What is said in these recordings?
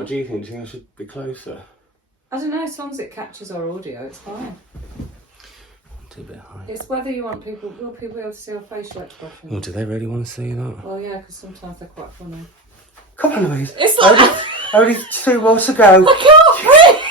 What do you think? Do you think I should be closer? I don't know, as long as it catches our audio, it's fine. Too bit high. It's whether you want people, will people be able to see our facial expression? Oh, do they really want to see that? Well, yeah, because sometimes they're quite funny. Come on, Louise. It's like... Only 2 more to go. I can't breathe!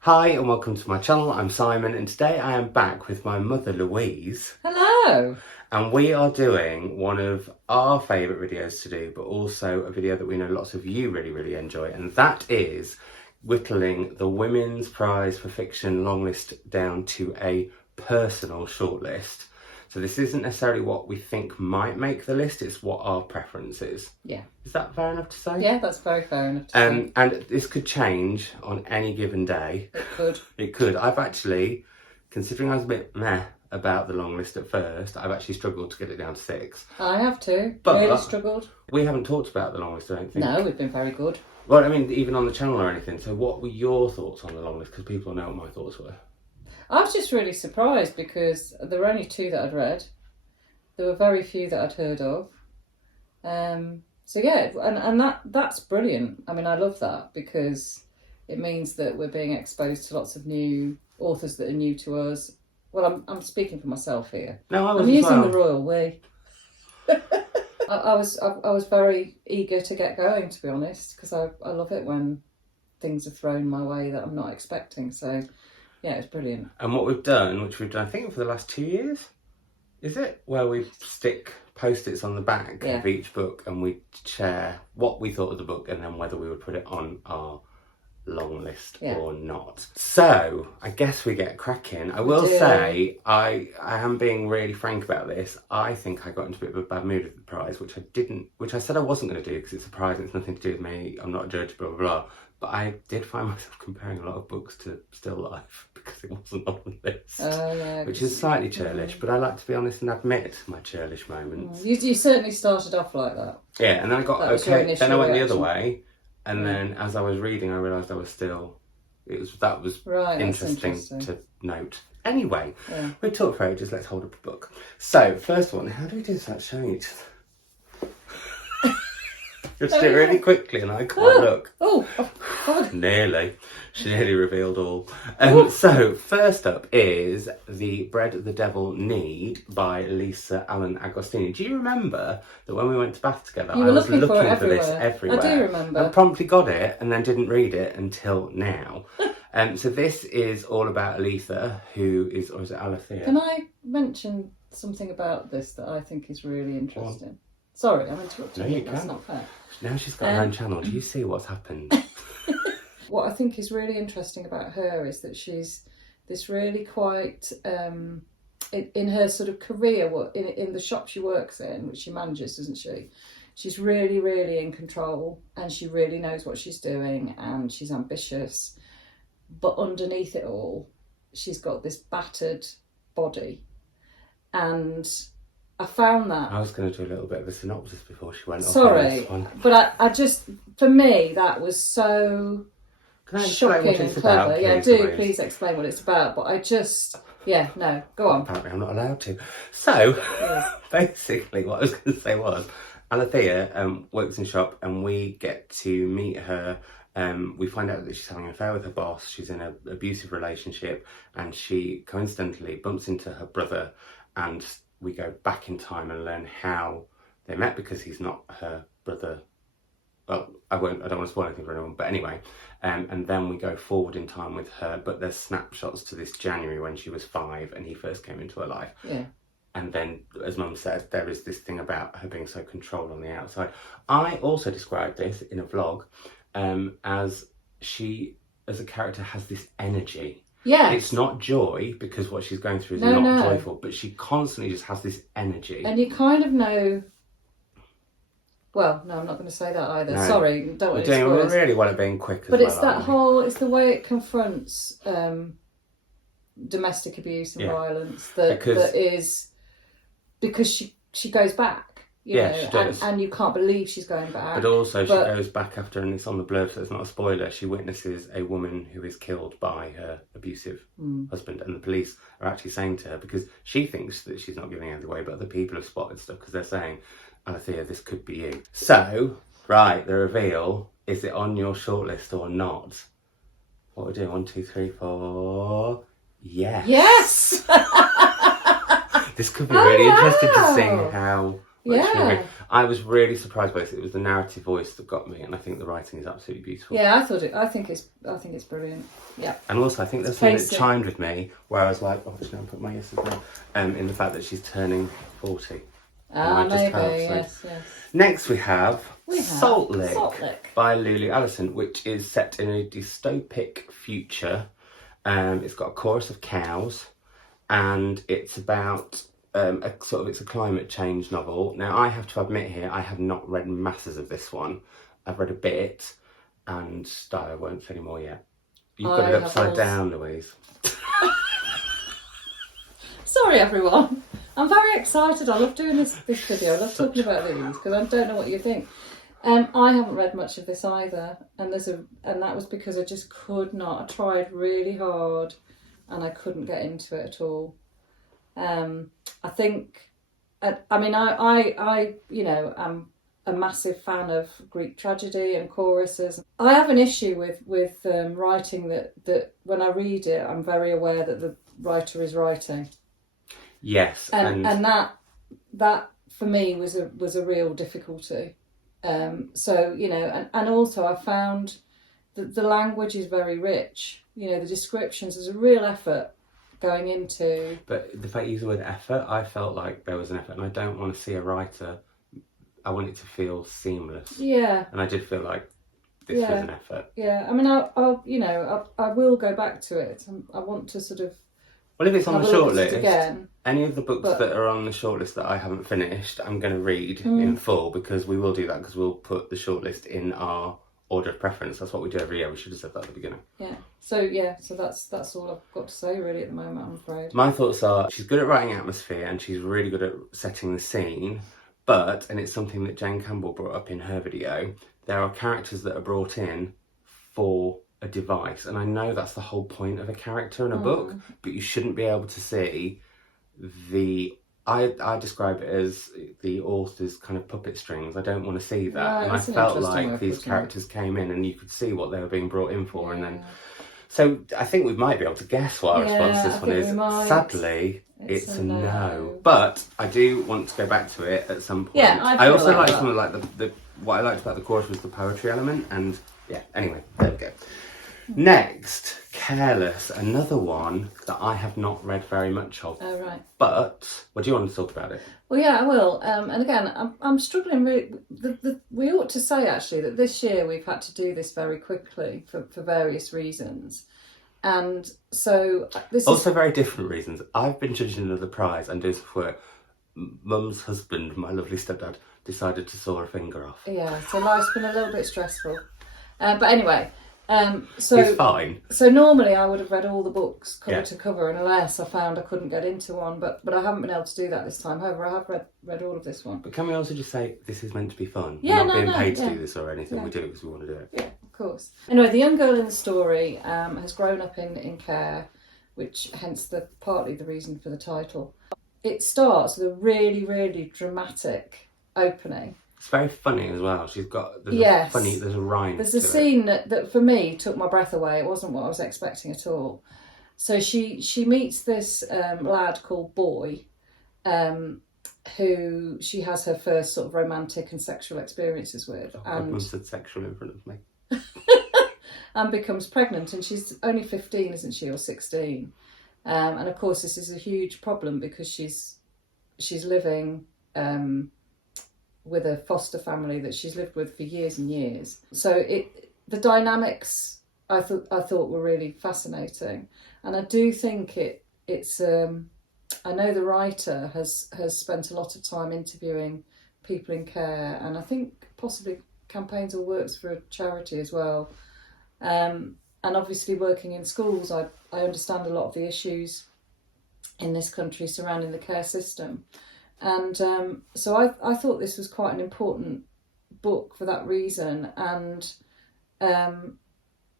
Hi and welcome to my channel. I'm Simon and today I am back with my mother Louise. Hello! And we are doing one of our favourite videos to do, but also a video that we know lots of you really enjoy, and that is whittling the Women's Prize for Fiction long list down to a personal shortlist. So this isn't necessarily what we think might make the list, it's what our preference is. Yeah. Is that fair enough to say? Yeah, that's very fair enough to say. And this could change on any given day. It could. It could. I've actually, considering I was a bit meh about the long list at first, I've actually struggled to get it down to 6. I have too. But really struggled. We haven't talked about the long list, I don't think. No, we've been very good. Well, I mean, even on the channel or anything. So what were your thoughts on the long list? Because people know what my thoughts were. I was just really surprised because there were only 2 that I'd read. There were very few that I'd heard of. So yeah, and that's brilliant. I mean, I love that because it means that we're being exposed to lots of new authors that are new to us. Well, I'm speaking for myself here. No, I was. I'm using the royal we. I was very eager to get going, to be honest, because I love it when things are thrown my way that I'm not expecting. So yeah, it's brilliant. And what we've done, which we've done, I think for the last 2 years, is it? Where we stick post-its on the back of each book and we share what we thought of the book and then whether we would put it on our long list or not. So I guess we get cracking. I will say I am being really frank about this. I think I got into a bit of a bad mood with the prize, which I said I wasn't going to do because it's a prize and it's nothing to do with me. I'm not a judge, blah blah blah. But I did find myself comparing a lot of books to Still Life because it wasn't on the list, which is slightly churlish. But I like to be honest and admit my churlish moments. You certainly started off like that. Yeah, and then I got then I went the other way. And then as I was reading, I realised that was interesting to note. Anyway, we've talked for ages, let's hold up a book. So, first one, how do we do this without showing each other? Just do it really quickly and I can't look. Oh, God. Nearly. She nearly revealed all. So, first up is The Bread the Devil Knead by Lisa Allen-Agostini. Do you remember that when we went to Bath together, I was looking for this everywhere? I do remember. I promptly got it and then didn't read it until now. So this is all about Aletha, who is, or is it Alethea? Can I mention something about this that I think is really interesting? Well, sorry, I'm interrupting you. That's not fair. Now she's got her own channel. Do you see what's happened? What I think is really interesting about her is that she's this really quite, in her sort of career, in the shop she works in, which she manages, doesn't she? She's really in control and she really knows what she's doing and she's ambitious. But underneath it all, she's got this battered body. And I found that... I was going to do a little bit of a synopsis before she went off. Sorry, but I just, for me, that was so... Can I explain what it's clever. about? Yeah, please explain what it's about. But I just, go on. Apparently I'm not allowed to. So, basically what I was going to say was, Alethea works in shop and we get to meet her. We find out that she's having an affair with her boss. She's in an abusive relationship and she coincidentally bumps into her brother, and we go back in time and learn how they met because he's not her brother. Well, I don't want to spoil anything for anyone, but anyway, and then we go forward in time with her, but there's snapshots to this January when she was 5 and he first came into her life. Yeah. And then, as Mum said, there is this thing about her being so controlled on the outside. I also described this in a vlog as she, as a character, has this energy. Yeah. It's not joy, because what she's going through is not joyful, but she constantly just has this energy. And you kind of know... Well, no, I'm not going to say that either. No. Sorry, don't want to spoil. We really want it being quick as well. But it's that whole, it's the way it confronts domestic abuse and violence that is... Because she goes back, you know, she does. And you can't believe she's going back. But also she goes back after, and it's on the blurb, so it's not a spoiler, she witnesses a woman who is killed by her abusive husband, and the police are actually saying to her, because she thinks that she's not giving anything away, but other people have spotted stuff, because they're saying, Alethea, this could be you. So, right, the reveal is it on your shortlist or not? What we do? 1, 2, 3, 4. Yes. Yes. This could be really interesting to see how. Yeah. I was really surprised by this. It was the narrative voice that got me, and I think the writing is absolutely beautiful. Yeah, I think it's brilliant. Yeah. And also, I think there's something that chimed with me where I was like, oh, should I put my yes as well? In the fact that she's turning 40. Maybe, yes. Next we have Salt Lick by Lulu Allison, which is set in a dystopic future. It's got a chorus of cows, and it's about it's a climate change novel. Now, I have to admit here, I have not read masses of this one. I've read a bit, and I won't say any more yet. You've got it upside down, Louise. Sorry, everyone. I'm very excited. I love doing this video. I love talking about these because I don't know what you think. I haven't read much of this either, and that was because I just could not. I tried really hard, and I couldn't get into it at all. I think, I mean, I am a massive fan of Greek tragedy and choruses. I have an issue with writing that when I read it, I'm very aware that the writer is writing. Yes, and that for me was a real difficulty. So and also I found that the language is very rich. The descriptions, there's a real effort going into. But the fact you use the word effort, I felt like there was an effort, and I don't want to see a writer. I want it to feel seamless. Yeah. And I did feel like this was an effort. Yeah. I mean, I will go back to it. I want to sort of. Well, if it's on the shortlist, any of the books that are on the shortlist that I haven't finished, I'm going to read in full, because we will do that, because we'll put the shortlist in our order of preference. That's what we do every year. We should have said that at the beginning. Yeah. So that's all I've got to say really at the moment, I'm afraid. My thoughts are, she's good at writing atmosphere and she's really good at setting the scene, but, and it's something that Jane Campbell brought up in her video, there are characters that are brought in for a device, and I know that's the whole point of a character in a book, but you shouldn't be able to see I describe it as the author's kind of puppet strings. I don't want to see that. And I felt like these characters came in and you could see what they were being brought in for. And then, so I think we might be able to guess what our response to this one is. Sadly, it's a no. But I do want to go back to it at some point. Yeah, I also like something like what I liked about the chorus was the poetry element. And yeah, anyway, there we go. Next, Careless, another one that I have not read very much of. Oh, right. But, what do you want to talk about it? Well, yeah, I will. And again, I'm struggling really. We ought to say, actually, that this year we've had to do this very quickly for various reasons. And so this also very different reasons. I've been judging another prize and doing stuff where Mum's husband, my lovely stepdad, decided to saw a finger off. Yeah, so life's been a little bit stressful. But anyway... So it's fine. So normally I would have read all the books cover to cover, unless I found I couldn't get into one. But I haven't been able to do that this time. However, I have read all of this one. But can we also just say this is meant to be fun? Yeah, We're not being paid to do this or anything. We do it because we want to do it. Yeah, of course. Anyway, the young girl in the story has grown up in care, which hence partly the reason for the title. It starts with a really, really dramatic opening. It's very funny as well. She's got there's a rhyme. There's a scene that for me took my breath away. It wasn't what I was expecting at all. So she meets this lad called Boy, who she has her first sort of romantic and sexual experiences with. Everyone said sexual in front of me. And becomes pregnant, and she's only 15, isn't she, or 16? And of course, this is a huge problem because she's living. With a foster family that she's lived with for years and years. So the dynamics I thought were really fascinating, and I do think it's I know the writer has spent a lot of time interviewing people in care, and I think possibly campaigns or works for a charity as well. And obviously working in schools, I understand a lot of the issues in this country surrounding the care system. And so I thought this was quite an important book for that reason. And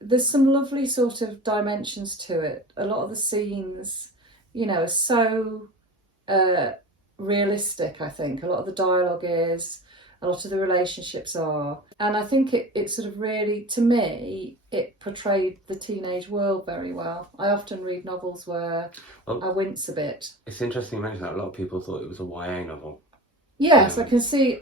there's some lovely sort of dimensions to it. A lot of the scenes, are so realistic, I think. A lot of the dialogue is. A lot of the relationships are. And I think it sort of really, to me, it portrayed the teenage world very well. I often read novels where I wince a bit. It's interesting you mention that. A lot of people thought it was a YA novel. Yes, I can see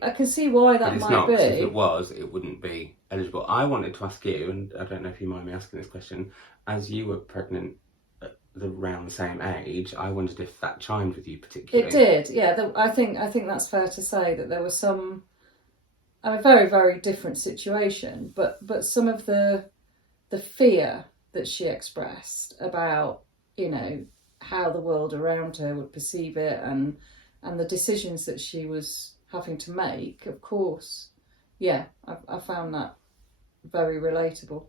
why that might be. If it was, it wouldn't be eligible. I wanted to ask you, and I don't know if you mind me asking this question, as you were pregnant at around the same age, I wondered if that chimed with you particularly. It did, yeah. I think that's fair to say that there was some, a very, very different situation, but some of the fear that she expressed about, you know, how the world around her would perceive it and the decisions that she was having to make, of course, yeah, I found that very relatable.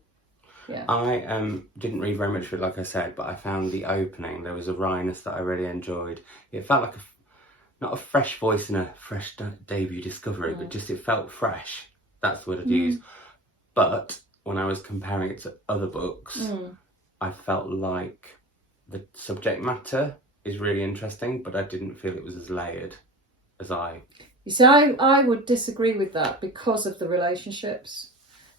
Yeah. I didn't read very much of it, like I said, but I found the opening, there was a wryness that I really enjoyed. It felt like not a fresh voice in a fresh debut discovery, but just it felt fresh. That's the word I'd use. But when I was comparing it to other books, I felt like the subject matter is really interesting, but I didn't feel it was as layered as You see, I would disagree with that because of the relationships,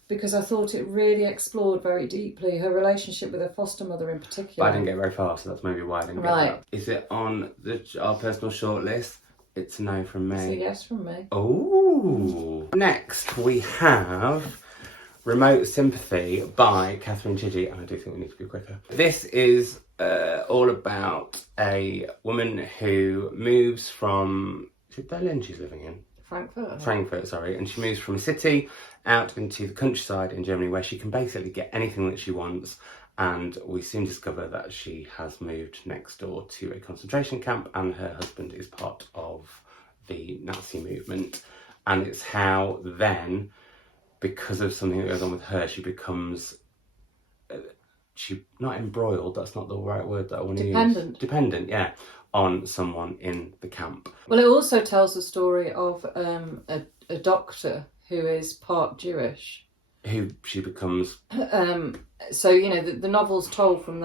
because I thought it really explored very deeply her relationship with her foster mother in particular. But I didn't get very far, so that's maybe why I didn't get that. Is it on our personal shortlist? It's a no from me. It's a yes from me. Oh. Next we have Remote Sympathy by Catherine Chidgey, and I do think we need to be quicker. This is all about a woman who moves from, is it Berlin she's living in? Frankfurt, sorry. And she moves from a city out into the countryside in Germany where she can basically get anything that she wants. And we soon discover that she has moved next door to a concentration camp and her husband is part of the Nazi movement. And it's how then, because of something that goes on with her, she becomes, not embroiled, that's not the right word that I want to use. Dependent, yeah, on someone in the camp. Well, it also tells the story of a doctor who is part Jewish. Who she becomes. So, you know, the novel's told from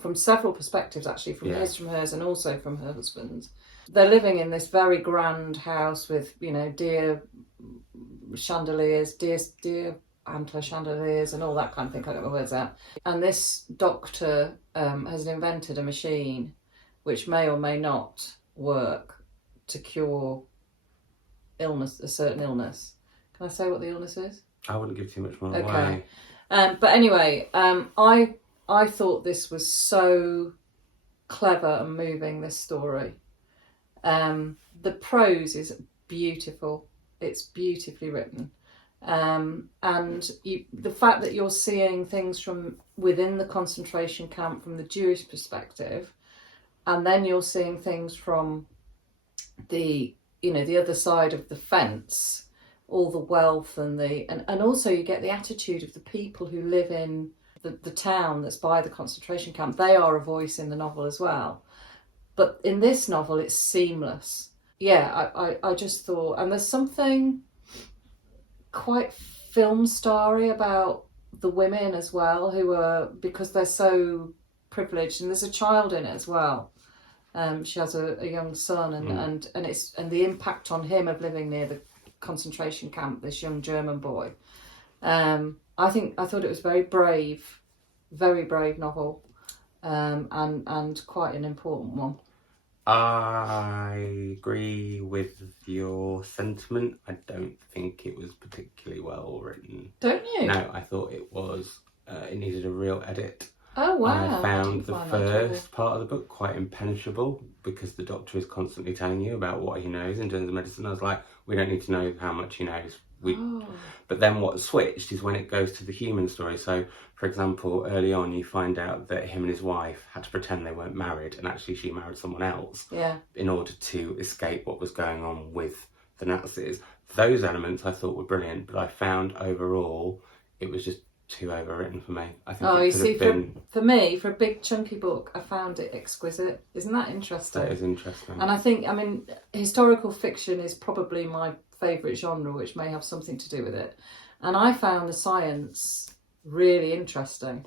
from several perspectives actually, from his, from hers, and also from her husband's. They're living in this very grand house with, you know, deer chandeliers, deer antler chandeliers and all that kind of thing. I can't get my words out. And this doctor has invented a machine which may or may not work to cure illness, a certain illness. Can I say what the illness is? I wouldn't give too much more away. But anyway, I thought this was so clever and moving, this story. The prose is beautiful. It's beautifully written. And the fact that you're seeing things from within the concentration camp from the Jewish perspective, and then you're seeing things from the other side of the fence, all the wealth and also you get the attitude of the people who live in the town that's by the concentration camp. They are a voice in the novel as well. But in this novel, it's seamless. Yeah, I just thought, and there's something quite film starry about the women as well, who are, because they're so privileged, and there's a child in it as well. She has a young son, and the impact on him of living near the concentration camp, this young German boy. I thought it was very brave novel, and quite an important one. I agree with your sentiment. I don't think it was particularly well written. Don't you? No, I thought it was. It needed a real edit. Oh wow! I found the first part of the book quite impenetrable because the doctor is constantly telling you about what he knows in terms of medicine. I was like, we don't need to know how much he knows. But then what switched is when it goes to the human story. So, for example, early on you find out that him and his wife had to pretend they weren't married, and actually she married someone else in order to escape what was going on with the Nazis. Those elements I thought were brilliant, but I found overall it was just too overwritten for me. I think for me, for a big chunky book, I found it exquisite. Isn't that interesting? That is interesting. And I think, historical fiction is probably my favourite genre, which may have something to do with it. And I found the science really interesting.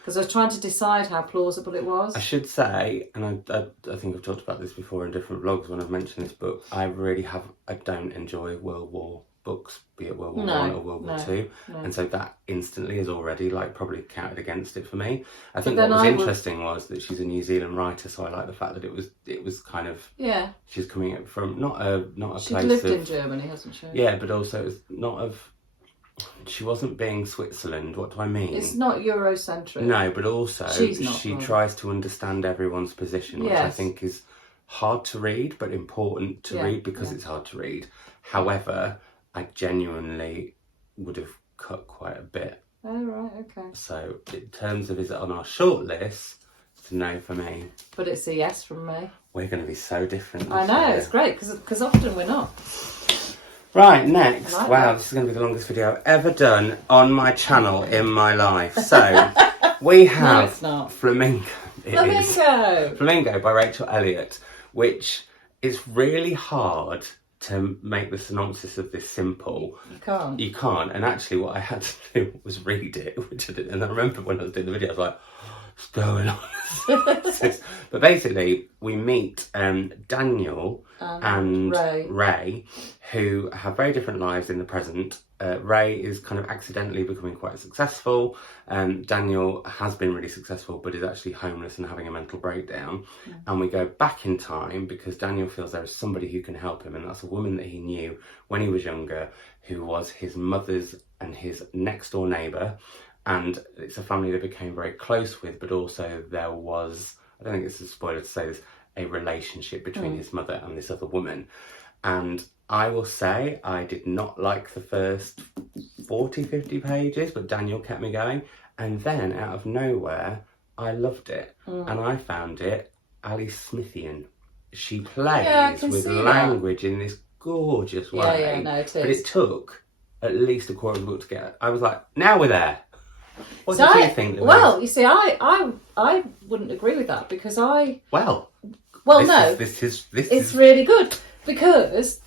Because I was trying to decide how plausible it was. I should say, and I think I've talked about this before in different vlogs when I've mentioned this book, I don't enjoy World War books, be it World War One or World War Two, and so that instantly is already like probably counted against it for me. I think what was interesting was that she's a New Zealand writer, so I like the fact that it was kind of she's coming from not a She'd place lived of, in Germany, hasn't she? Yeah, but also it's not of. She wasn't being Switzerland. What do I mean? It's not Eurocentric. No, but also she tries to understand everyone's position, which I think is hard to read, but important to read because it's hard to read. However, I genuinely would have cut quite a bit. Oh, right, okay. So in terms of is it on our shortlist, it's a no for me. But it's a yes from me. We're going to be so different. I know, it's great, because often we're not. Right, next. Wow, this is going to be the longest video I've ever done on my channel in my life. So, we have Flamenco. Flamingo by Rachel Elliott, which is really hard to make the synopsis of this simple. You can't. And actually what I had to do was read it, which I did. And I remember when I was doing the video, I was like, what's going on? But basically, we meet Daniel and Ray, who have very different lives in the present. Ray is kind of accidentally becoming quite successful. Daniel has been really successful, but is actually homeless and having a mental breakdown. And we go back in time because Daniel feels there is somebody who can help him, and that's a woman that he knew when he was younger, who was his mother's and his next door neighbour. And it's a family they became very close with, but also there was, I don't think it's a spoiler to say this, a relationship between his mother and this other woman. And I will say I did not like the first 40, 50 pages, but Daniel kept me going. And then out of nowhere, I loved it. And I found it Ali Smithian. She plays with language in this gorgeous way. Yeah, no, it is. But it took at least a quarter of the book to get. I was like, now we're there. What did you think, Louise? Well, you see, I wouldn't agree with that because this is really good because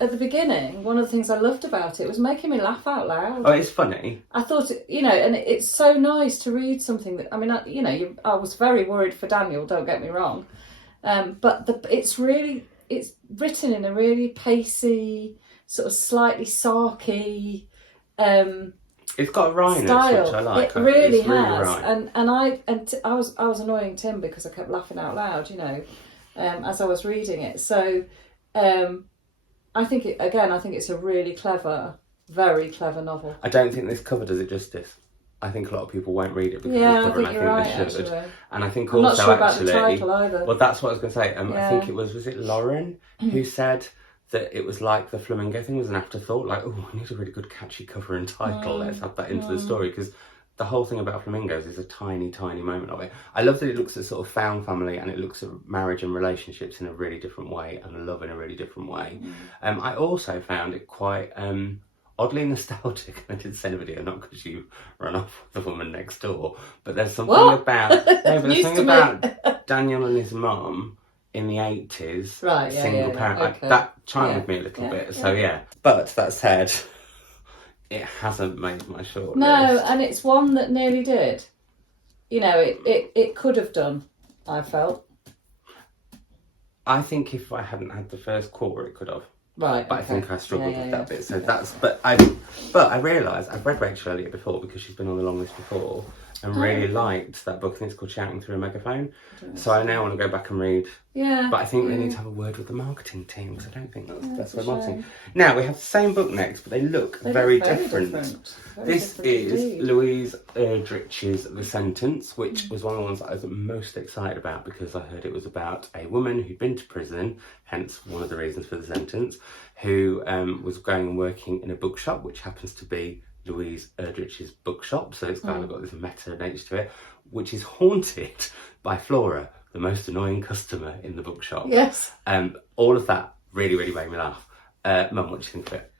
at the beginning, one of the things I loved about it was making me laugh out loud. Oh, it's funny. I thought, and it's so nice to read something that, I mean, I was very worried for Daniel, don't get me wrong, but it's written in a really pacey, sort of slightly sarky, it's got a rhyness, which I like. It really has, and I was annoying Tim because I kept laughing out loud, as I was reading it. So, I think it's a really clever, very clever novel. I don't think this cover does it justice. I think a lot of people won't read it because of the cover, and I think they should. Actually. And I think I'm also not sure about the title either. Well, that's what I was going to say. I think it was it Lauren who said that it was like the Flamingo thing was an afterthought, like, oh, I need a really good catchy cover and title, let's have that into the story, because the whole thing about flamingos is a tiny, tiny moment of it. I love that it looks at sort of found family and it looks at marriage and relationships in a really different way and love in a really different way. I also found it quite oddly nostalgic. I did say in a video, not because you run off with the woman next door, but there's something about Daniel and his mum in the 80s, single parent, that chimed with me a little bit. So but that said, it hasn't made my shortlist. No, and it's one that nearly did. It could have done, I felt. I think if I hadn't had the first quarter, it could have. Right. But I think I struggled with that bit. So that's. But I realised I've read Rachel Elliott before because she's been on the long list before, and really liked that book. I think it's called Shouting Through a Megaphone. So I now want to go back and read. Yeah. But I think they need to have a word with the marketing team because I don't think that's their marketing. Now we have the same book next, but they look very different. This is Louise Erdrich's The Sentence, which was one of the ones that I was most excited about because I heard it was about a woman who'd been to prison, hence one of the reasons for the sentence, who was going and working in a bookshop, which happens to be Louise Erdrich's bookshop, so it's kind of got this meta nature to it, which is haunted by Flora, the most annoying customer in the bookshop. Yes. All of that really, really made me laugh. Mum, what do you think of it?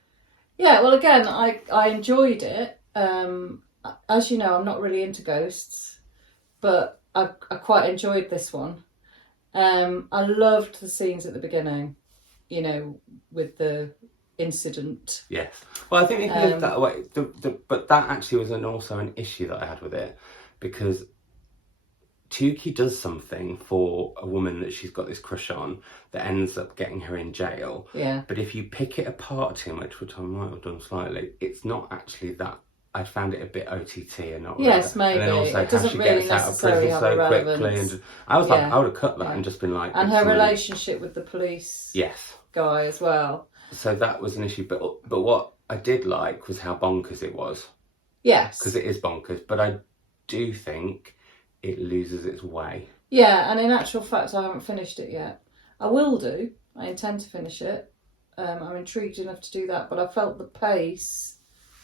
Yeah, well, again, I enjoyed it. As you know, I'm not really into ghosts, but I quite enjoyed this one. I loved the scenes at the beginning, with the incident. Yes. Well, I think we can live that away. But that actually was also an issue that I had with it, because Tukey does something for a woman that she's got this crush on that ends up getting her in jail. Yeah. But if you pick it apart too much, which I might have done slightly, it's not actually that. I found it a bit OTT and not really Yes, maybe. And then also it doesn't how she really gets out of necessarily prison have so a relevance. quickly. And I was like, I would have cut that and just been like... And her relationship with the police guy as well. So that was an issue. But what I did like was how bonkers it was. Yes. Because it is bonkers. But I do think it loses its way. Yeah, and in actual fact, I haven't finished it yet. I will do. I intend to finish it. I'm intrigued enough to do that, but I felt the pace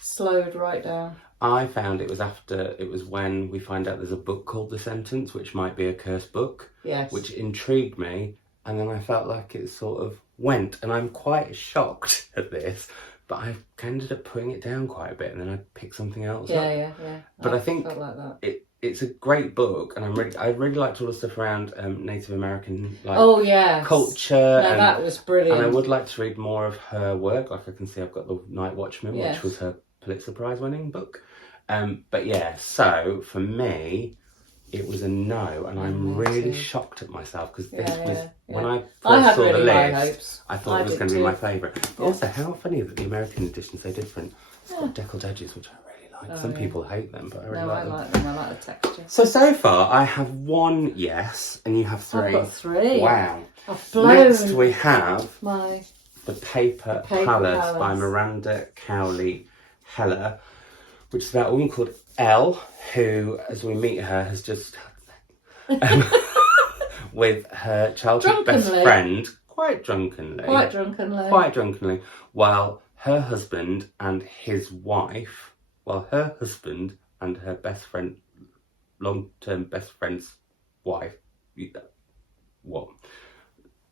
slowed right down. I found it was when we find out there's a book called The Sentence, which might be a cursed book. Yes. Which intrigued me, and then I felt like it sort of went, and I'm quite shocked at this, but I ended up putting it down quite a bit, and then I picked something else up. Yeah. But I think felt like that. It's a great book, and I really liked all the stuff around Native American culture. No, that was brilliant. And I would like to read more of her work. Like I can see, I've got The Night Watchman, which was her Pulitzer Prize winning book. But yeah, so for me, it was a no, and I'm really shocked at myself because this was when I first saw the list. I thought it was going to be my favourite. But also, how funny that the American edition's so different. It's got deckled edges, which I really like. Some people hate them, but I really like them. I like them. I like the texture. So far, I have 1 yes, and you have 3. I've got 3. Wow. I've blown. Next, we have The Paper Palace by Miranda Cowley Heller, which is about a woman called Elle, who, as we meet her, has just with her childhood best friend, quite drunkenly, while her husband and her best friend, long-term best friend's wife,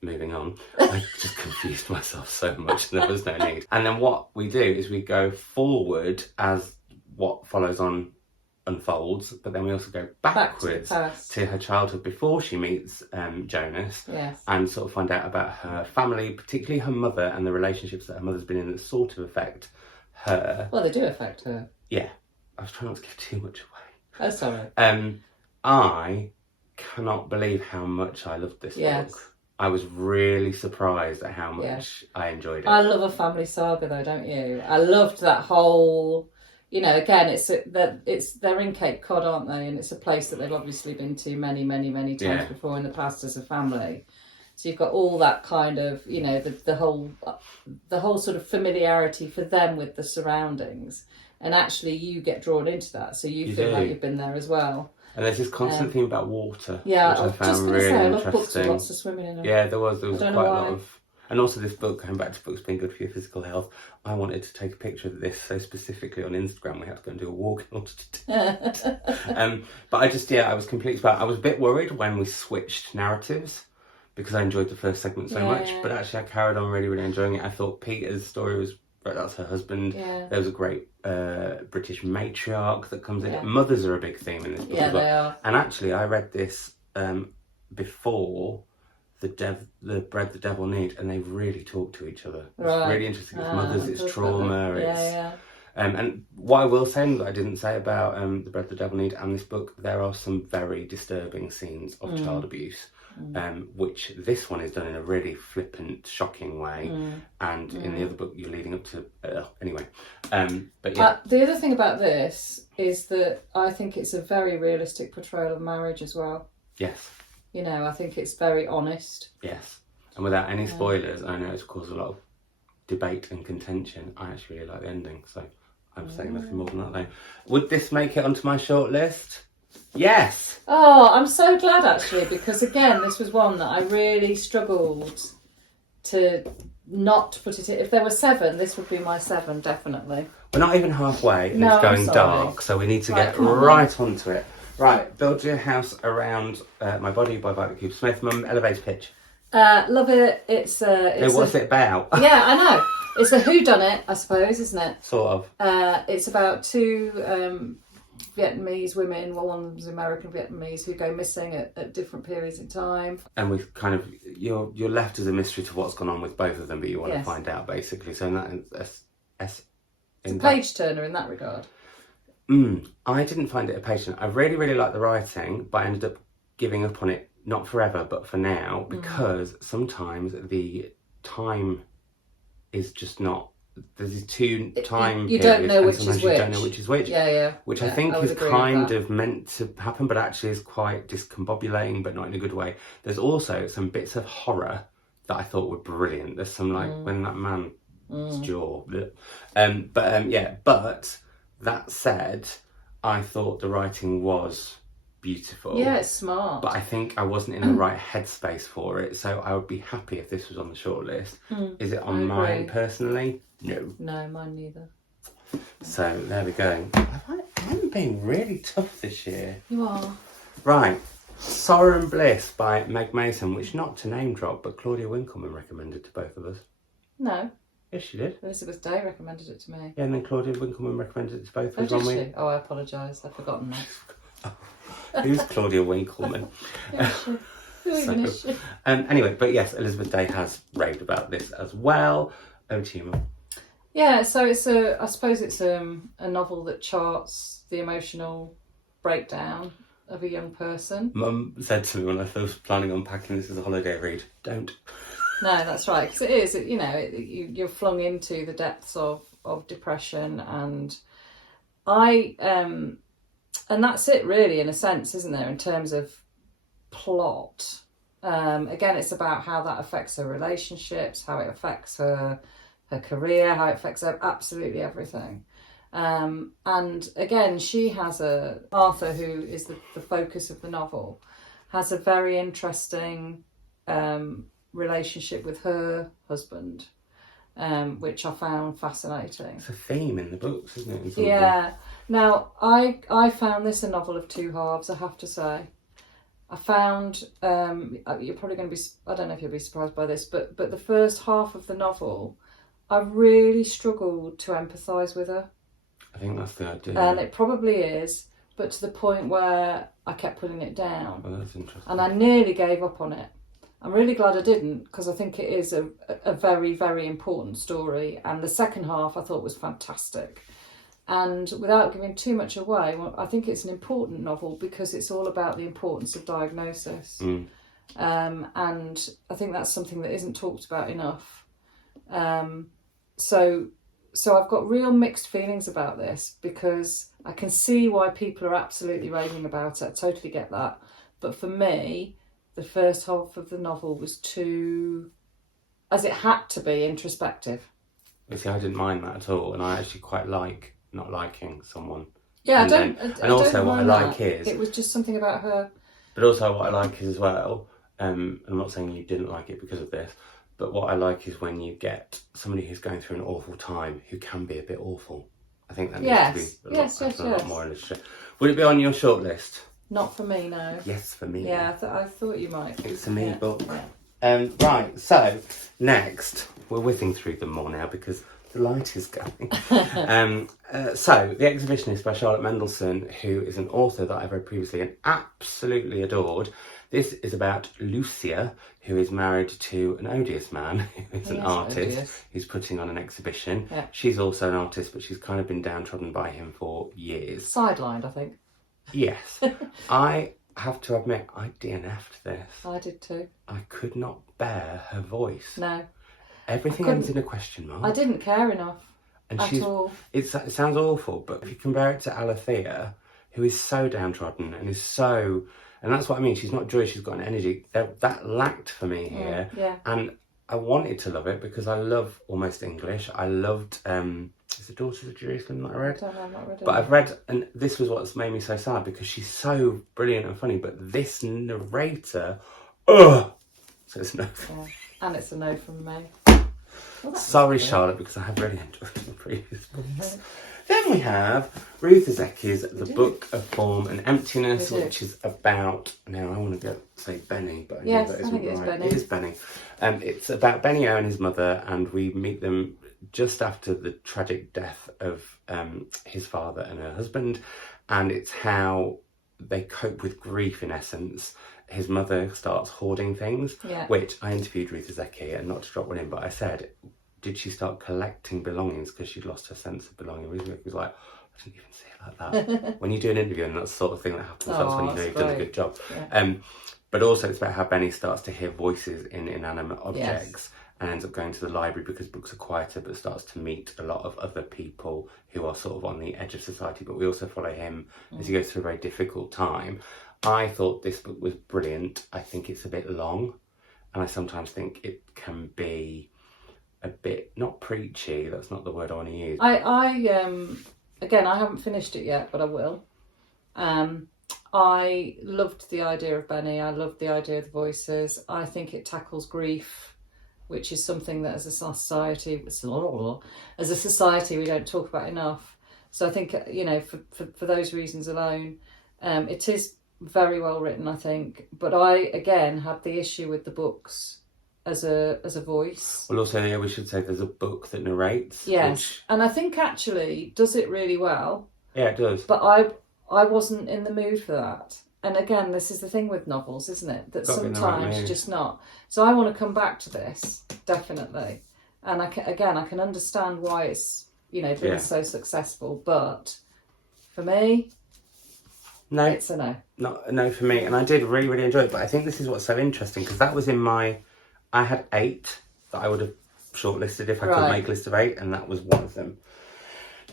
moving on. I just confused myself so much, there was no need. And then what we do is we go forward as what follows on unfolds, but then we also go backwards to her childhood before she meets Jonas, and sort of find out about her family, particularly her mother, and the relationships that her mother's been in that sort of affect her. Well, they do affect her. Yeah. I was trying not to give too much away. Oh, sorry. I cannot believe how much I loved this book. I was really surprised at how much I enjoyed it. I love a family saga though, don't you? I loved that whole, again, they're in Cape Cod, aren't they? And it's a place that they've obviously been to many, many, many times before in the past as a family. So you've got all that kind of, the whole sort of familiarity for them with the surroundings. And actually you get drawn into that. So you feel like you've been there as well. And there's this constant theme about water, which I I was found just going to really say, I love interesting. books with lots of swimming in them. Yeah, there was quite a lot of... And also this book, going back to books being good for your physical health, I wanted to take a picture of this, so specifically on Instagram we had to go and do a walk in order to do it. But I was completely... I was a bit worried when we switched narratives, because I enjoyed the first segment so much, but actually I carried on really, really enjoying it. I thought Peter's story was... That's her husband. Yeah. There was a great British matriarch that comes in. Yeah. Mothers are a big theme in this book as well. They are. And actually, I read this before the Bread the Devil Need, and they really talk to each other. It's really interesting. It's mothers, it's trauma, and what I will say that I didn't say about the Bread the Devil Need and this book, there are some very disturbing scenes of child abuse. Which this one is done in a really flippant, shocking way, and in the other book you're leading up to anyway. But yeah, the other thing about this is that I think it's a very realistic portrayal of marriage as well. Yes. I think it's very honest. Yes, and without any spoilers, I know it's caused a lot of debate and contention. I actually really like the ending, so I'm saying nothing more than that. Though, would this make it onto my shortlist? Yes. Oh, I'm so glad actually, because again, this was one that I really struggled to not put it in. If there were 7, this would be my 7, definitely. We're not even halfway, and it's going dark, so we need to get right onto it. Right, Build Your House Around My Body by Violet Kupersmith. Mum, elevator pitch. Love it. What's it about? Yeah, I know. It's a whodunit, I suppose, isn't it? Sort of. It's about 2 Vietnamese women, well, one of them's American Vietnamese, who go missing at different periods in time. And we've kind of, you're left as a mystery to what's gone on with both of them, but you want to find out basically. So in that, it's a page turner in that regard. I didn't find it a patient. I really, really liked the writing, but I ended up giving up on it, not forever, but for now, because sometimes the time is just not. There's these two time you periods, don't know and which sometimes is you which. don't know which is which. Yeah. Which I think is kind of meant to happen, but actually is quite discombobulating, but not in a good way. There's also some bits of horror that I thought were brilliant. There's some when that man's jaw. But that said, I thought the writing was beautiful. Yeah, it's smart. But I think I wasn't in the right headspace for it, so I would be happy if this was on the shortlist. Is it on mine personally? No. No, mine neither. So there we go. I'm being really tough this year. You are. Right. Sorrow and Bliss by Meg Mason, which, not to name drop, but Claudia Winkleman recommended to both of us. No. Yes, she did. Elizabeth Day recommended it to me. Yeah, and then Claudia Winkleman recommended it to both of us. Oh, did she? Oh, I apologise. I've forgotten that. Who's Claudia Winkleman? Who even is she? Anyway, but yes, Elizabeth Day has raved about this as well. Over to you, Mum. Yeah, so I suppose it's a novel that charts the emotional breakdown of a young person. Mum said to me when I was planning on packing this as a holiday read, don't. No, that's right, because it is, you're flung into the depths of depression, and and that's it really, in a sense, isn't there, in terms of plot. Again, it's about how that affects her relationships, how it affects her career, how it affects her absolutely everything. And again, she has Arthur, who is the focus of the novel, has a very interesting relationship with her husband, which I found fascinating. It's a theme in the books, isn't it? Yeah. Now, I found this a novel of two halves, I have to say. I found, you're probably going to be, I don't know if you'll be surprised by this, but the first half of the novel, I really struggled to empathise with her. I think that's the idea. And it probably is, but to the point where I kept putting it down. Oh, that's interesting. And I nearly gave up on it. I'm really glad I didn't, because I think it is a very, very important story. And the second half I thought was fantastic. And without giving too much away, I think it's an important novel because it's all about the importance of diagnosis. And I think that's something that isn't talked about enough. So I've got real mixed feelings about this, because I can see why people are absolutely raving about it. I totally get that. But for me, the first half of the novel was too, as it had to be, introspective. You see, I didn't mind that at all, and I actually quite like not liking someone. Yeah, and also what I like is, it was just something about her. But also what I like is as well, I'm not saying you didn't like it because of this, but what I like is when you get somebody who's going through an awful time who can be a bit awful. I think that needs to be a lot more illustrated. Would it be on your shortlist? Not for me, no. Yes, for me. Yeah, I thought you might. It's a me book. Yeah. Right, so next, we're whizzing through them more now because the light is going. So, The Exhibitionist by Charlotte Mendelson, who is an author that I've read previously and absolutely adored. This is about Lucia, who is married to an odious man who is an artist who's putting on an exhibition. Yeah. She's also an artist, but she's kind of been downtrodden by him for years. Sidelined, I think. Yes. I have to admit, I DNF'd this. I did too. I could not bear her voice. No. Everything ends in a question mark. I didn't care enough at all. It sounds awful, but if you compare it to Alethea, who is so downtrodden and is so... And that's what I mean, she's not joyous, she's got an energy. That lacked for me here. Yeah. And I wanted to love it because I love Almost English. I loved... Is it Daughters of Jerusalem that I read? I don't know, I've not read it. But I've read, and this was what's made me so sad, because she's so brilliant and funny, but this narrator, so it's no. Yeah. And it's a no from me. Well, sorry, Charlotte, because I have really enjoyed the previous books. Then we have Ruth Ozecki's The Book of Form and Emptyness, which is about, now I want to say Benny, but I know that isn't right. Benny. It is Benny. It's about Benny O and his mother, and we meet them just after the tragic death of his father and her husband, and it's how they cope with grief, in essence. His mother starts hoarding things, which I interviewed Ruth Ozecki, and not to drop one in, but I said, did she start collecting belongings because she'd lost her sense of belonging? Ruth Ozecki was like, I didn't even see it like that. When you do an interview and that's the sort of thing that happens, that's when you know you've done a good job. Yeah. But also it's about how Benny starts to hear voices in inanimate objects and ends up going to the library because books are quieter, but starts to meet a lot of other people who are sort of on the edge of society. But we also follow him as he goes through a very difficult time. I thought this book was brilliant. I think it's a bit long, and I sometimes think it can be a bit, not preachy, that's not the word I want to use. Again, I haven't finished it yet, but I will. I loved the idea of Benny. I loved the idea of the voices. I think it tackles grief, which is something that as a society we don't talk about enough. So I think, you know, for those reasons alone, it is very well written, I think. But I, again, had the issue with the books as a voice. Well, also, yeah, we should say there's a book that narrates. Yes, and I think actually does it really well. Yeah, it does. But I wasn't in the mood for that. And again, this is the thing with novels, isn't it? That sometimes just not. So I want to come back to this, definitely. And I can understand why it's, you know, been so successful. But for me, no, it's a no. No for me. And I did really, really enjoy it. But I think this is what's so interesting, because that was in I had 8 that I would have shortlisted if I could make a list of 8, and that was one of them.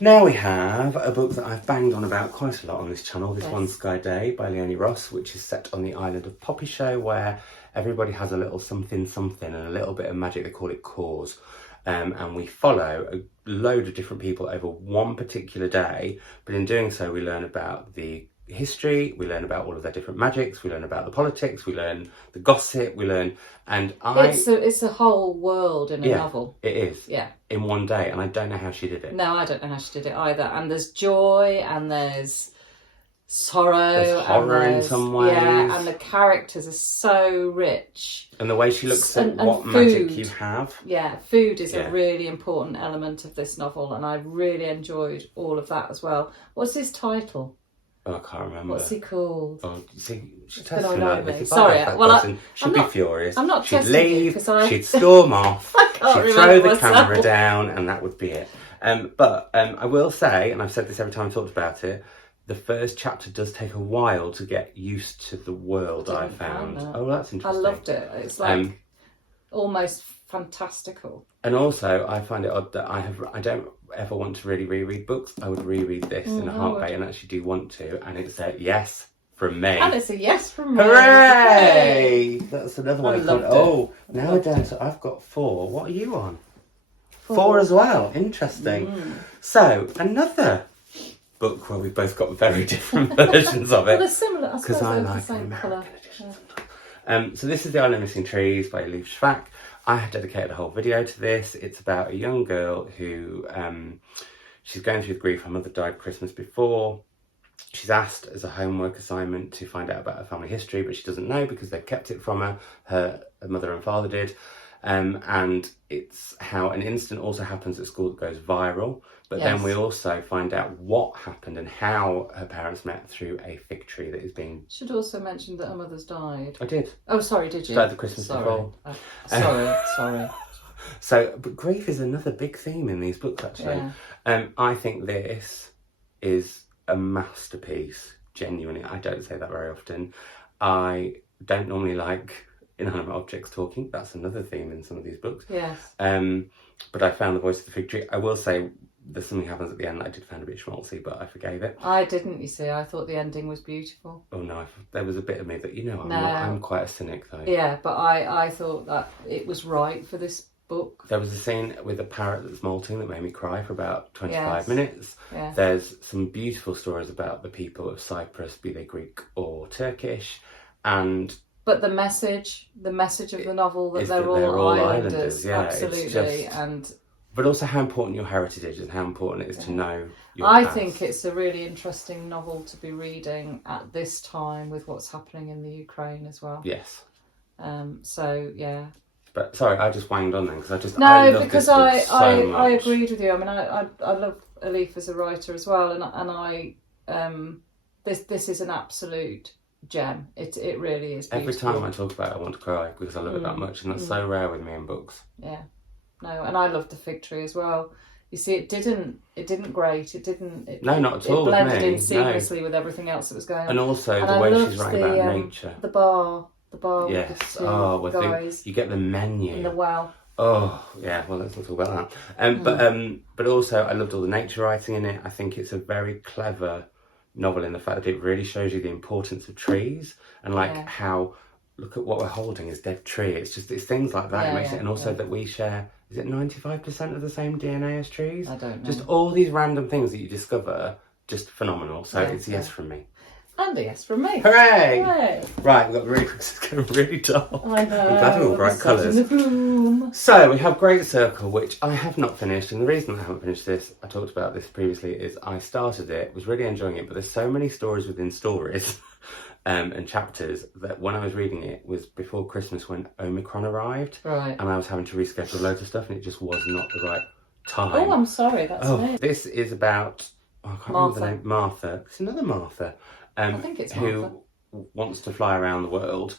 Now we have a book that I've banged on about quite a lot on this channel, This One Sky Day by Leonie Ross, which is set on the island of Poppy Show, where everybody has a little something and a little bit of magic. They call it cause. And we follow a load of different people over one particular day, but in doing so we learn about the history, we learn about all of their different magics, we learn about the politics, we learn the gossip, it's a whole world in a novel. It is. Yeah. In one day, and I don't know how she did it. No, I don't know how she did it either. And there's joy and there's sorrow. There's horror in some ways. Yeah, and the characters are so rich. And the way she looks at what magic you have. Yeah, food is a really important element of this novel, and I really enjoyed all of that as well. What's his title? Oh, I can't remember. What's he called? Oh, see, she tested me like this. Sorry, she'd be furious. I'm not She'd testing leave, you she'd storm off, she'd throw the myself. camera down, and that would be it. But I will say, and I've said this every time I've talked about it, the first chapter does take a while to get used to the world I found. Oh, that's interesting. I loved it. It's like almost fantastical. And also, I find it odd that I don't ever want to really reread books. I would reread this in a heartbeat, and actually do want to, and it's a yes from me. And it's a yes from me. Hooray! That's another one. Now we're down to, I've got 4. What are you on? 4 as well. Interesting. So, another book where we've both got very different versions of it. Well, they're similar. Because I like the American edition sometimes. So this is The Island of Missing Trees by Louise. I have dedicated a whole video to this. It's about a young girl who, she's going through grief. Her mother died Christmas before. She's asked as a homework assignment to find out about her family history, but she doesn't know because they've kept it from her. Her mother and father did. And it's how an incident also happens at school that goes viral. But then we also find out what happened and how her parents met through a fig tree that is being... Should also mention that her mother's died. I did. Oh, sorry, did you? Like the Christmas before. Sorry. So, but grief is another big theme in these books, actually. Yeah. I think this is a masterpiece, genuinely. I don't say that very often. I don't normally like inanimate objects talking. That's another theme in some of these books. Yes. But I found the voice of the fig tree. I will say there's something happens at the end that I did find a bit schmaltzy, but I forgave it. I didn't, you see. I thought the ending was beautiful. Oh no, there was a bit of me that, I'm quite a cynic though. Yeah, but I thought that it was right for this book. There was a scene with a parrot that's molting that made me cry for about 25 minutes. Yeah. There's some beautiful stories about the people of Cyprus, be they Greek or Turkish, But the message of the novel that they're all islanders, absolutely, but also how important your heritage is and how important it is to know your past. past. Think it's a really interesting novel to be reading at this time with what's happening in the Ukraine as well. Yes. So yeah. But sorry, I just wanged on then because I agreed with you. I mean, I love Elif as a writer as well, and this is an absolute gem. It really is beautiful. Every time I talk about it I want to cry because I love it that much, and that's so rare with me in books. Yeah. No, and I love the fig tree as well. You see, it didn't grate. No, not at all. It blended in No. seamlessly with everything else that was going on. And also And the I way loved she's writing about nature. The bar Yes. with the two guys. You get the menu. And the well. Oh, yeah, well, let's not talk about that. But also, I loved all the nature writing in it. I think it's a very clever novel in the fact that it really shows you the importance of trees and how, look at what we're holding is dead tree. It's things like that. And also that we share, is it 95% of the same DNA as trees? I don't know. Just all these random things that you discover, just phenomenal. So it's a yes from me. And a yes from me. Hooray! Hooray. Right, we've got it's getting really dull. I know. I'm glad we're all bright colours. The So we have Great Circle, which I have not finished, and the reason I haven't finished this, I talked about this previously, is I started it, was really enjoying it, but there's so many stories within stories and chapters that when I was reading it was before Christmas when Omicron arrived, right? And I was having to reschedule loads of stuff, and it just was not the right time. Oh, I'm sorry, that's me. This is about I can't remember the name. Martha. It's another Martha. I think it's Martha. Who wants to fly around the world.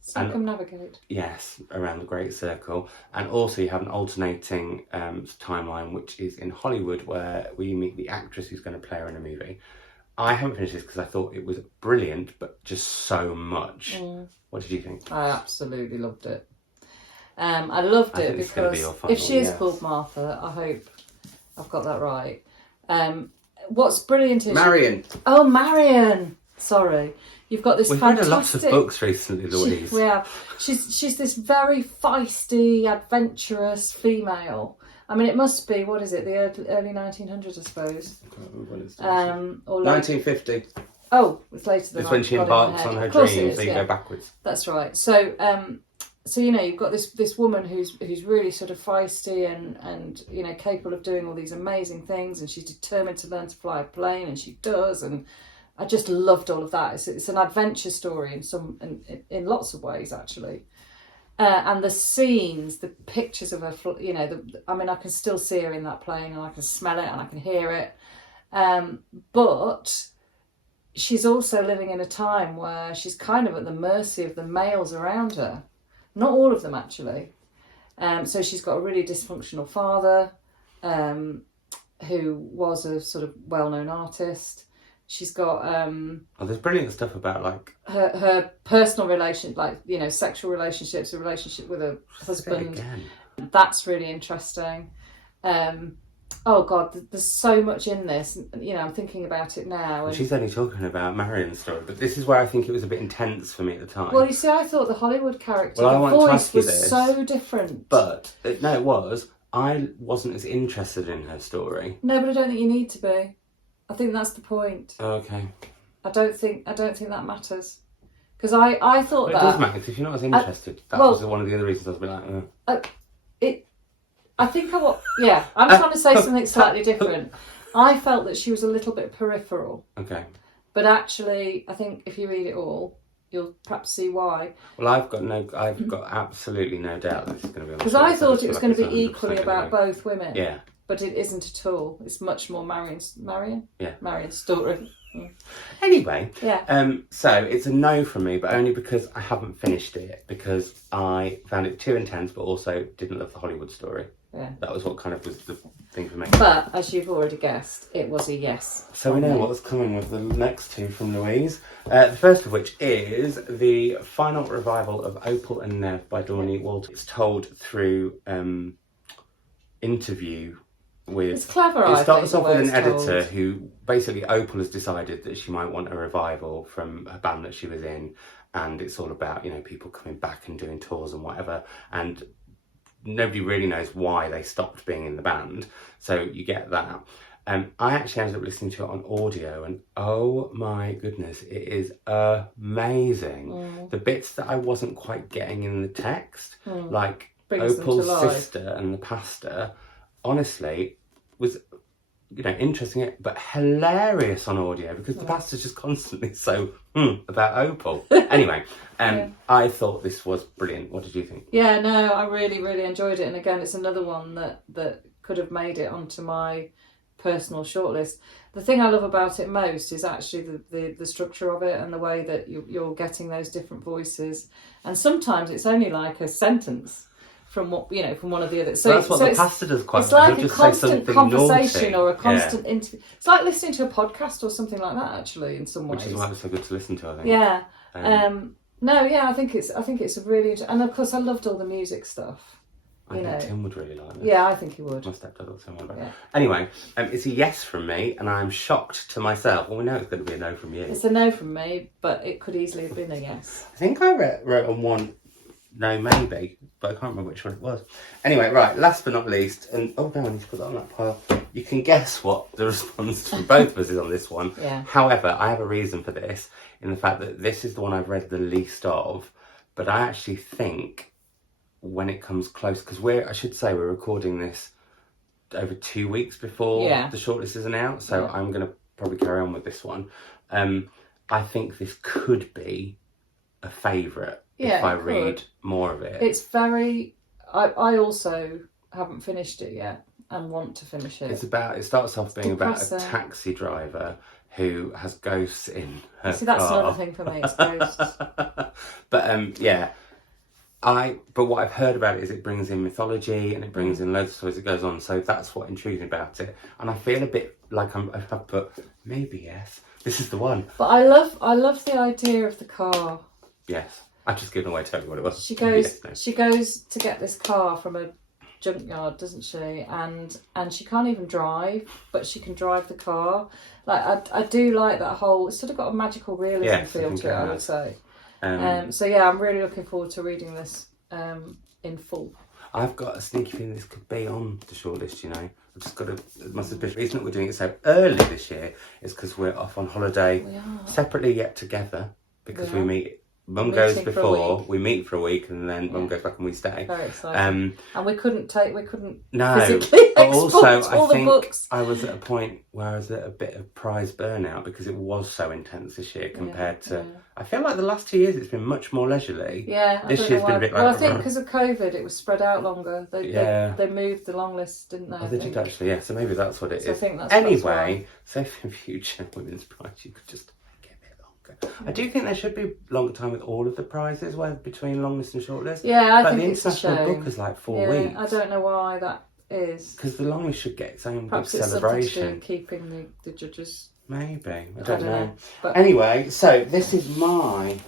Circumnavigate. Yes, around the Great Circle. And also you have an alternating timeline, which is in Hollywood, where we meet the actress who's going to play her in a movie. I haven't finished this because I thought it was brilliant, but just so much. What did you think? I absolutely loved it. I loved it because if she is called Martha, I hope I've got that right. What's brilliant is Marion. Marion. Sorry, you've got this. We've fantastic... read a lot of books recently, Louise. We have. She's this very feisty, adventurous female. I mean, it must be what is it? The early 1900s, I suppose. Or 1950. Oh, it's later than it's when she embarks on her dreams. So you go backwards. That's right. So you know, you've got this woman who's really sort of feisty and you know, capable of doing all these amazing things, and she's determined to learn to fly a plane, and she does. And I just loved all of that. It's an adventure story in lots of ways, actually. And the scenes, the pictures of her, you know, I mean, I can still see her in that plane, and I can smell it, and I can hear it. But she's also living in a time where she's kind of at the mercy of the males around her. Not all of them, actually. So she's got a really dysfunctional father who was a sort of well-known artist. She's got... there's brilliant stuff about, like... Her personal relationship, like, you know, sexual relationships, a relationship with a husband. That's really interesting. Oh, God, there's so much in this. You know, I'm thinking about it now. And... She's only talking about Marion's story, but this is where I think it was a bit intense for me at the time. Well, you see, I thought the Hollywood character, the voice was so different. But, no, it was. I wasn't as interested in her story. No, but I don't think you need to be. I think that's the point. Okay. I don't think that matters. Because I thought that... It does matter, because if you're not as interested, that was one of the other reasons I was a bit like... I think I'm trying to say something slightly different. I felt that she was a little bit peripheral. Okay. But actually, I think if you read it all, you'll perhaps see why. Well, I've got absolutely no doubt that it's going to be on the Because I thought it was going to be equally about both women. Yeah. But it isn't at all. It's much more Marion's story. Anyway, yeah. So it's a no from me, but only because I haven't finished it, because I found it too intense, but also didn't love the Hollywood story. Yeah. That was what kind of was the thing for me. But as you've already guessed, it was a yes. So we know what's coming with the next two from Louise. The first of which is the final revival of Opal and Nev by Dawnie Walter. It's told through interview with... It's clever, It starts off with an editor who basically, Opal has decided that she might want a revival from a band that she was in, and it's all about, you know, people coming back and doing tours and whatever, and nobody really knows why they stopped being in the band, so you get that. I actually ended up listening to it on audio, and oh my goodness, it is amazing. The bits that I wasn't quite getting in the text, like Opal's sister and the pastor, honestly, was, you know, interesting, but hilarious on audio, because the pastor's just constantly so about Opal. Anyway, I thought this was brilliant. What did you think? Yeah, no, I really, really enjoyed it. And again, it's another one that could have made it onto my personal shortlist. The thing I love about it most is actually the structure of it and the way that you're getting those different voices. And sometimes it's only like a sentence from what from one of the others. So that's what the pastor does quite. It's like He'll a just constant say conversation naughty. or a constant interview. It's like listening to a podcast or something like that, actually, in some ways. Which is why it's so good to listen to, I think. Yeah. I think it's a really and of course I loved all the music stuff. I think Tim would really like this. Yeah, I think he would. My stepdad also would. Yeah. Anyway, it's a yes from me, and I'm shocked to myself. Well, we know it's going to be a no from you. It's a no from me, but it could easily have been a yes. I think I wrote on one no maybe, but I can't remember which one it was. Anyway, right, last but not least, and no, I need to put that on that pile. You can guess what the response from both of us is on this one. Yeah. However, I have a reason for this, in the fact that this is the one I've read the least of, but I actually think when it comes close, because I should say we're recording this over 2 weeks before the shortlist isn't out, so I'm going to probably carry on with this one. I think this could be a favourite if I read more of it. It's very... I also haven't finished it yet and want to finish it. It starts off being about a taxi driver who has ghosts in her See, that's car. another thing for me, it's ghosts. But what I've heard about it is it brings in mythology and it brings in loads of stories that goes on. So that's what intrigues me about it. And I feel a bit like I've put maybe yes. This is the one. But I love the idea of the car. Yes, I've just given away totally what it was. She goes to get this car from a junkyard, doesn't she? And she can't even drive, but she can drive the car. Like I do like that whole. It's sort of got a magical realism feel to it, I would say. So I'm really looking forward to reading this in full. I've got a sneaky feeling this could be on the shortlist, I've just got my suspicion. The reason that we're doing it so early this year is because we're off on holiday separately yet together, because we meet. Mum goes before, we meet for a week, and then Mum goes back and we stay. Very exciting. And we couldn't physically but also all I think the books. I was at a point where I was at a bit of prize burnout because it was so intense this year compared to... I feel like the last 2 years it's been much more leisurely. Yeah, this year's been a bit like... Well, I think because of COVID it was spread out longer. They moved the long list, didn't they? Oh, they did actually, yeah. So maybe that's what it is. I think that's anyway, so if in future women's prize you could just... I do think there should be longer time with all of the prizes, between longlist and shortlist. Yeah, I think the international book is like 4 weeks. I don't know why that is. Because the longlist should get its own Perhaps big it's celebration. Keeping the judges. Maybe, I don't know. But... Anyway, so this is my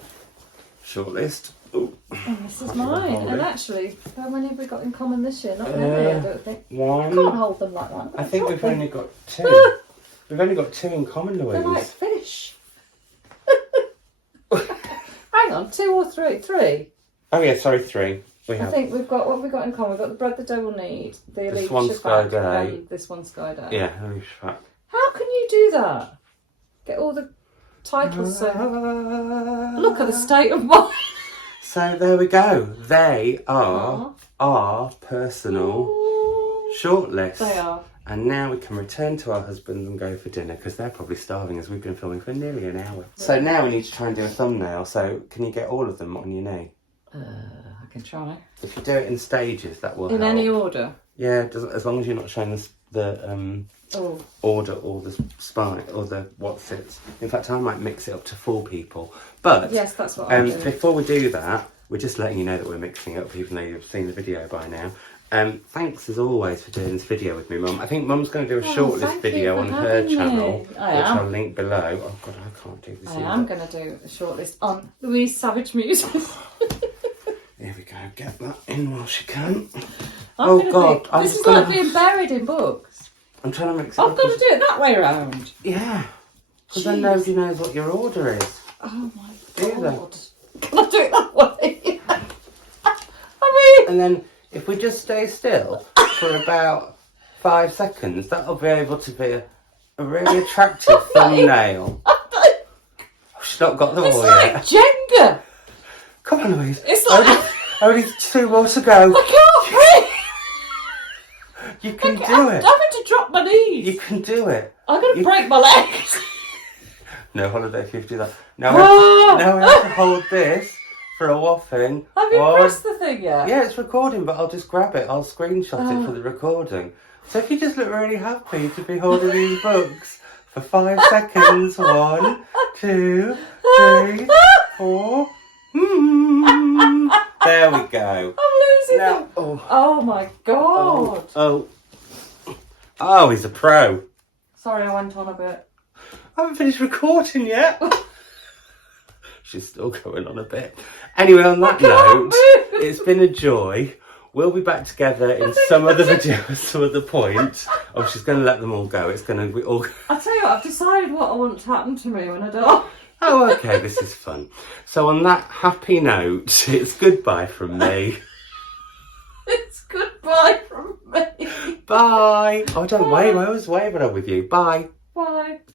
shortlist. And this is mine. And actually, how many have we got in common this year? Not many, I don't think. One. I can't hold them like that. I think we've only got 2. We've only got 2 in common, Louise. They're like fish. Hang on, 2 or 3? 3. Oh yeah, sorry, 3. I think we've got, what have we got in common? We've got the bread the devil need, the this elite one Sky Day, and this one Sky Day. Yeah, elite Shafak. How can you do that? Get all the titles so... Look at the state of mind. So there we go. They are our personal shortlist. They are. And now we can return to our husbands and go for dinner because they're probably starving as we've been filming for nearly an hour. Yeah. So now we need to try and do a thumbnail. So can you get all of them on your knee? I can try. If you do it in stages, that will help. In any order? Yeah, as long as you're not showing the order or the spine or the what sits. In fact, I might mix it up to 4 people. But yes, that's what I'm doing. Before we do that, we're just letting you know that we're mixing it up, even though you've seen the video by now. Thanks as always for doing this video with me, Mum. I think Mum's going to do a shortlist video on her channel, which I'll link below. Oh God, I can't do this. I am going to do a shortlist on Louise Savage music. Here we go. Get that in while she can. This is like being buried in books. I'm trying to mix it up. I've got to do it that way around. Yeah, because then nobody knows what your order is. Oh my God! Can I do it that way? And then. If we just stay still for about 5 seconds, that'll be able to be a really attractive thumbnail. She's not got them all yet. It's like Jenga. Come on, Louise. It's like... Only 2 more to go. I can't breathe. You can do it. I'm having to drop my knees. You can do it. I'm going to break my legs. No holiday if you do that. Now we have to hold this. For a whopping. Have you pressed the thing yet? Yeah, it's recording, but I'll just grab it. I'll screenshot it for the recording. So if you just look really happy to be holding these books for 5 seconds. 1, 2, 3, 4. There we go. I'm is in them. Oh my god. Oh, he's a pro. Sorry, I went on a bit. I haven't finished recording yet. She's still going on a bit. Anyway, on that note, it's been a joy. We'll be back together in some other video at some other point. Oh, she's going to let them all go. It's going to be all... I'll tell you what, I've decided what I want to happen to me when I die. Oh, okay, this is fun. So on that happy note, it's goodbye from me. It's goodbye from me. Bye. Oh, don't wave. I always wave when I'm with you. Bye. Bye.